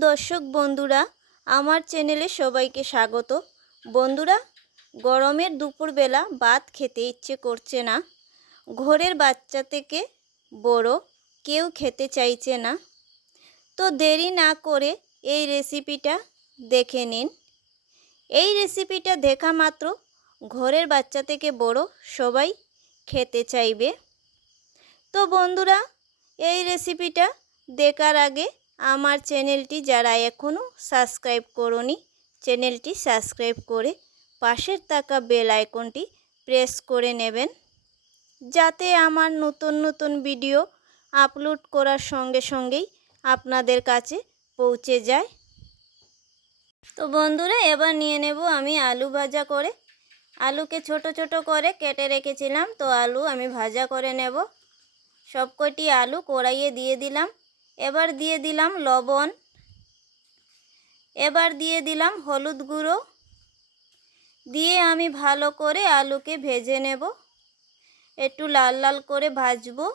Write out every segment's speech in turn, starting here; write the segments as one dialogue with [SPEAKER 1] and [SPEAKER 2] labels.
[SPEAKER 1] দর্শক বন্ধুরা, আমার চ্যানেলে সবাইকে স্বাগত। বন্ধুরা, গরমের দুপুরবেলা ভাত খেতে ইচ্ছে করছে না। ঘরের বাচ্চা থেকে বড় কেউ খেতে চাইছে না। তো দেরি না করে এই রেসিপিটা দেখে নিন। এই রেসিপিটা দেখা মাত্র ঘরের বাচ্চা থেকে বড় সবাই খেতে চাইবে। তো বন্ধুরা, এই রেসিপিটা দেখার আগে আমার চ্যানেলটি যারা এখনও সাবস্ক্রাইব করনি, চ্যানেলটি সাবস্ক্রাইব করে পাশের থাকা বেল আইকনটি প্রেস করে নেবেন, যাতে আমার নতুন নতুন ভিডিও আপলোড করার সঙ্গে সঙ্গেই আপনাদের কাছে পৌঁছে যায়। তো বন্ধুরা, এবার নিয়ে নেব আমি আলু ভাজা করে। আলুকে ছোট ছোট করে কেটে রেখেছিলাম, তো আলু আমি ভাজা করে নেব। সব কটি আলু কড়াইয়ে দিয়ে দিলাম। এবার দিয়ে দিলাম লবণ। এবার দিয়ে দিলাম হলুদ গুঁড়ো। দিয়ে আমি ভালো করে আলুকে ভেজে নেব। একটু লাল লাল করে ভাজবো।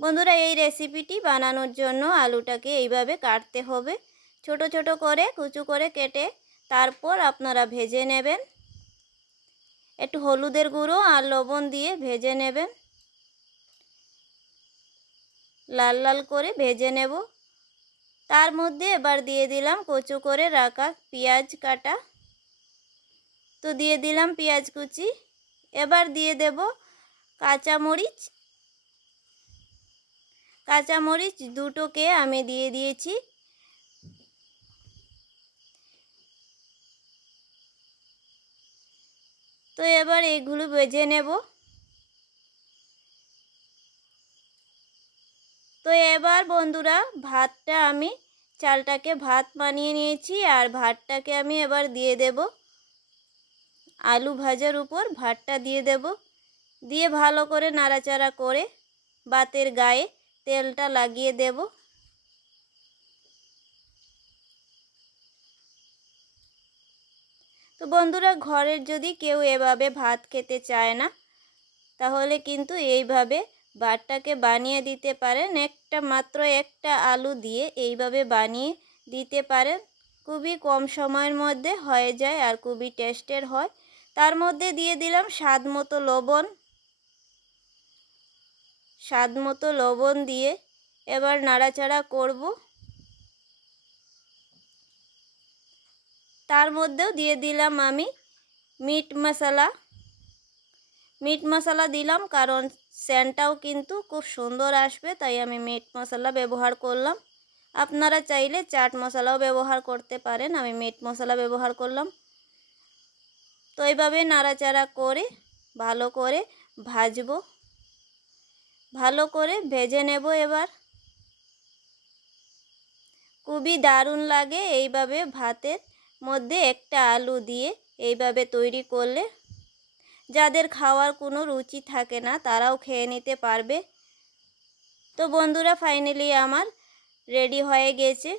[SPEAKER 1] বন্ধুরা, এই রেসিপিটি বানানোর জন্য আলুটাকে এইভাবে কাটতে হবে। ছোট ছোট করে, কুচু করে কেটে তারপর আপনারা ভেজে নেবেন। একটু হলুদের গুঁড়ো আর লবণ দিয়ে ভেজে নেবেন। লাল লাল করে ভেজে নেব। তার মধ্যে এবার দিয়ে দিলাম কচু করে রাখা পেঁয়াজ কাটা। তো দিয়ে দিলাম পেঁয়াজ কুচি। এবার দিয়ে দেব কাঁচামরিচ। কাঁচামরিচ দুটোকে আমি দিয়ে দিয়েছি। তো এবার এগুলো বেজে নেব। তো এবার বন্ধুরা, ভাতটা আমি চালটাকে ভাত বানিয়ে নিয়েছি আর ভাতটাকে আমি এবার দিয়ে দেব। আলু ভাজার উপর ভাতটা দিয়ে দেব। দিয়ে ভালো করে নাড়াচাড়া করে ভাতের গায়ে তেলটা লাগিয়ে দেব। তো বন্ধুরা, ঘরের যদি কেউ এভাবে ভাত খেতে চায় না, তাহলে কিন্তু এইভাবে ভাতটাকে বানিয়ে দিতে পারেন। একটা মাত্র একটা আলু দিয়ে এইভাবে বানিয়ে দিতে পারেন। খুবই কম সময়ের মধ্যে হয়ে যায় আর খুবই টেস্টের হয়। তার মধ্যে দিয়ে দিলাম স্বাদ মতো লবণ। স্বাদ মতো লবণ দিয়ে এবার নাড়াচাড়া করব। তার মধ্যেও দিয়ে দিলাম আমি মিট মশলা। মিট মশলা দিলাম, কারণ স্যানটাও কিন্তু খুব সুন্দর আসবে, তাই আমি মিট মশলা ব্যবহার করলাম। আপনারা চাইলে চাট মশলাও ব্যবহার করতে পারেন, আমি মিট মশলা ব্যবহার করলাম। তো এইভাবে নাড়াচাড়া করে, ভালো করে ভাজবো। ভালো করে ভেজে নেব এবার। খুবই দারুণ লাগে এইভাবে ভাতের মধ্যে একটা আলু দিয়ে এইভাবে তৈরি করলে। যাদের খাওয়ার কোনো রুচি থাকে না, তারাও খেয়ে নিতে পারবে। তো বন্ধুরা ফাইনালি আমার রেডি হয়ে গেছে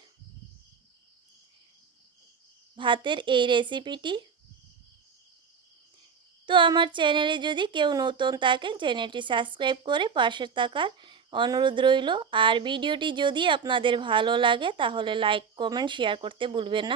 [SPEAKER 1] ভাতের এই রেসিপিটি তো আমার চ্যানেলে যদি কেউ নতুন থাকেন চ্যানেলটি সাবস্ক্রাইব করে পাশে থাকার অনুরোধ রইল। আর ভিডিওটি যদি আপনাদের ভালো লাগে, তাহলে লাইক কমেন্ট শেয়ার করতে ভুলবেন না।